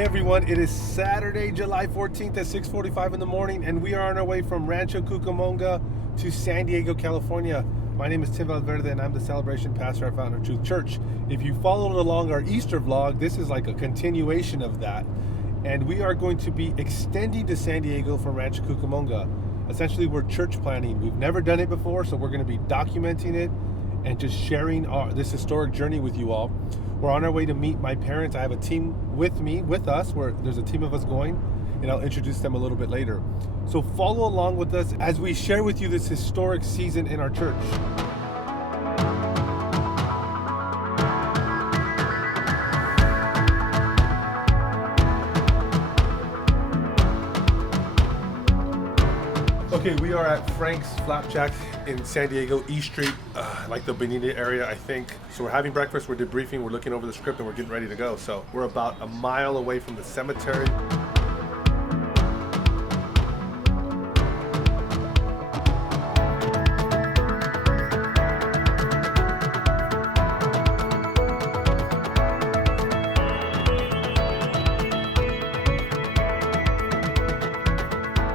Hey everyone, it is Saturday, July 14th at 6:45 in the morning, and we are on our way from Rancho Cucamonga to San Diego, California. My name is Tim Valverde, and I'm the celebration pastor at Fountain of Truth Church. If you followed along our Easter vlog, this is like a continuation of that. And we are going to be extending to San Diego from Rancho Cucamonga. Essentially, we're church planning. We've never done it before, so we're going to be documenting it and just sharing this historic journey with you all. We're on our way to meet my parents. I have a team with us, where there's a team of us going, and I'll introduce them a little bit later. So follow along with us as we share with you this historic season in our church. Okay, we are at Frank's Flapjack in San Diego, East Street, like the Benita area, I think. So we're having breakfast, we're debriefing, we're looking over the script, and we're getting ready to go. So we're about a mile away from the cemetery.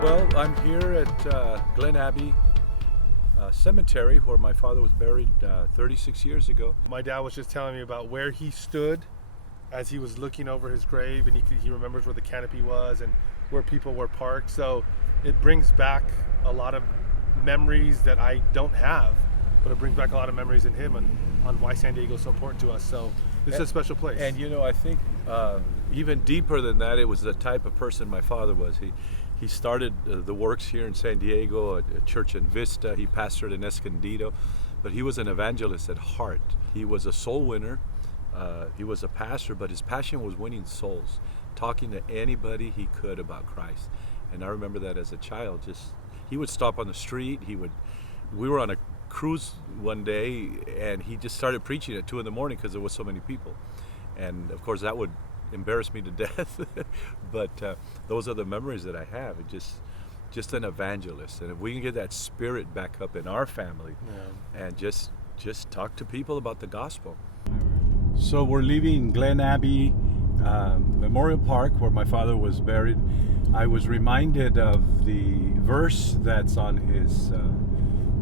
Well, I'm here at Glen Abbey Cemetery, where my father was buried 36 years ago. My dad was just telling me about where he stood as he was looking over his grave, and he remembers where the canopy was and where people were parked. So it brings back a lot of memories that I don't have, but it brings back a lot of memories in him on why San Diego is so important to us. So this is a special place. And you know, I think even deeper than that, it was the type of person my father was. He started the works here in San Diego, a church in Vista. He pastored in Escondido, but he was an evangelist at heart. He was a soul winner. He was a pastor, but his passion was winning souls, talking to anybody he could about Christ. And I remember that as a child. He would stop on the street. We were on a cruise one day, and he just started preaching at 2 in the morning because there was so many people. And of course, that would embarrass me to death, but those are the memories that I have. It just an evangelist, and if we can get that spirit back up in our family, and just talk to people about the gospel. So we're leaving Glen Abbey Memorial Park, where my father was buried. I was reminded of the verse that's on his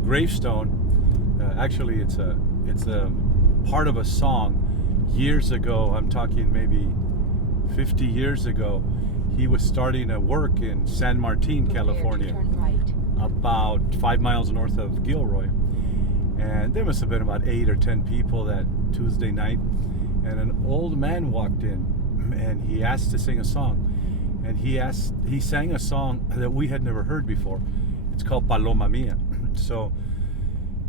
gravestone. Actually, it's a part of a song years ago. I'm talking maybe 50 years ago. He was starting a work in San Martin, California, about 5 miles north of Gilroy. And there must have been about 8 or 10 people that Tuesday night. And an old man walked in, and he asked to sing a song. And he sang a song that we had never heard before. It's called Paloma Mia. So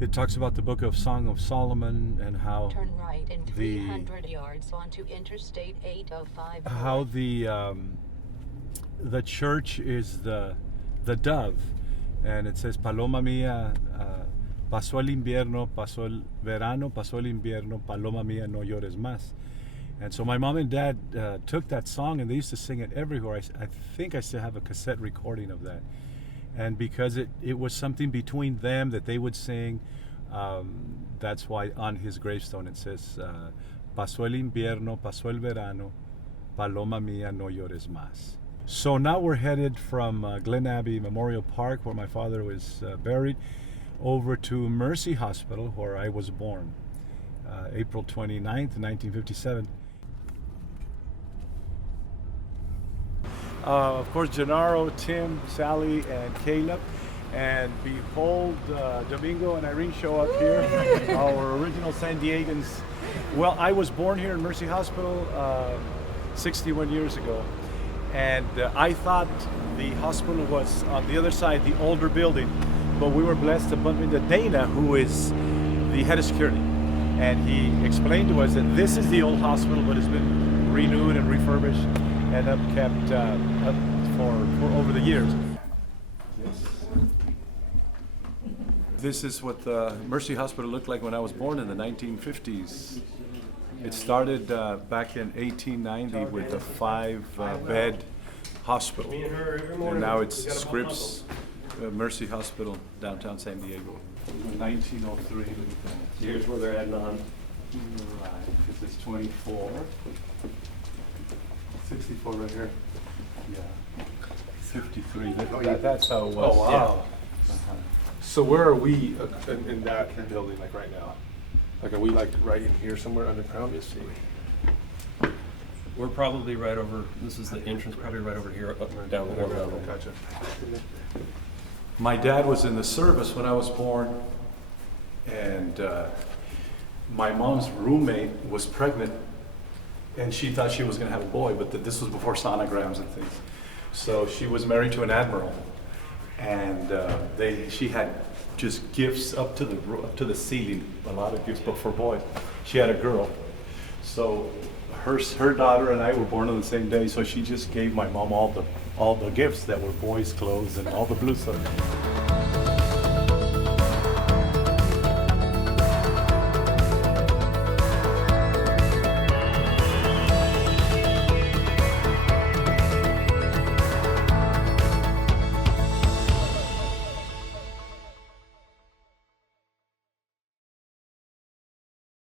it talks about the book of Song of Solomon, and how turn right in 300 yards onto Interstate 805. How the church is the dove, and it says Paloma Mia, pasó el invierno, pasó el verano, pasó el invierno, Paloma Mia, no llores más. And so my mom and dad took that song, and they used to sing it everywhere. I think I still have a cassette recording of that. And because it was something between them that they would sing, that's why on his gravestone it says, pasó el invierno, pasó el verano, Paloma Mia, no llores más. So now we're headed from Glen Abbey Memorial Park, where my father was buried, over to Mercy Hospital, where I was born, April 29th, 1957. Of course, Gennaro, Tim, Sally, and Caleb. And behold, Domingo and Irene show up here, our original San Diegans. Well, I was born here in Mercy Hospital 61 years ago. And I thought the hospital was on the other side, the older building. But we were blessed to bump into Dana, who is the head of security. And he explained to us that this is the old hospital, but it's been renewed and refurbished and upkept up for over the years. Yes. This is what the Mercy Hospital looked like when I was born in the 1950s. It started back in 1890 with a 5-bed hospital, and now it's Scripps Mercy Hospital, downtown San Diego. 1903. Here's where they're adding on. Right, this is 24. 64 right here. Yeah. 53. Oh, yeah. That's how it was. Oh, wow. So where are we in that building, like right now? Like, are we like right in here somewhere underground? Let's see. We're probably right over, this is the entrance, probably right over here, up down the one level. Gotcha. My dad was in the service when I was born, and my mom's roommate was pregnant, and she thought she was going to have a boy, but this was before sonograms and things. So she was married to an admiral, and she had just gifts up to the ceiling, a lot of gifts, but for boys. She had a girl, so her daughter and I were born on the same day, so she just gave my mom all the gifts that were boys' clothes and all the blue stuff.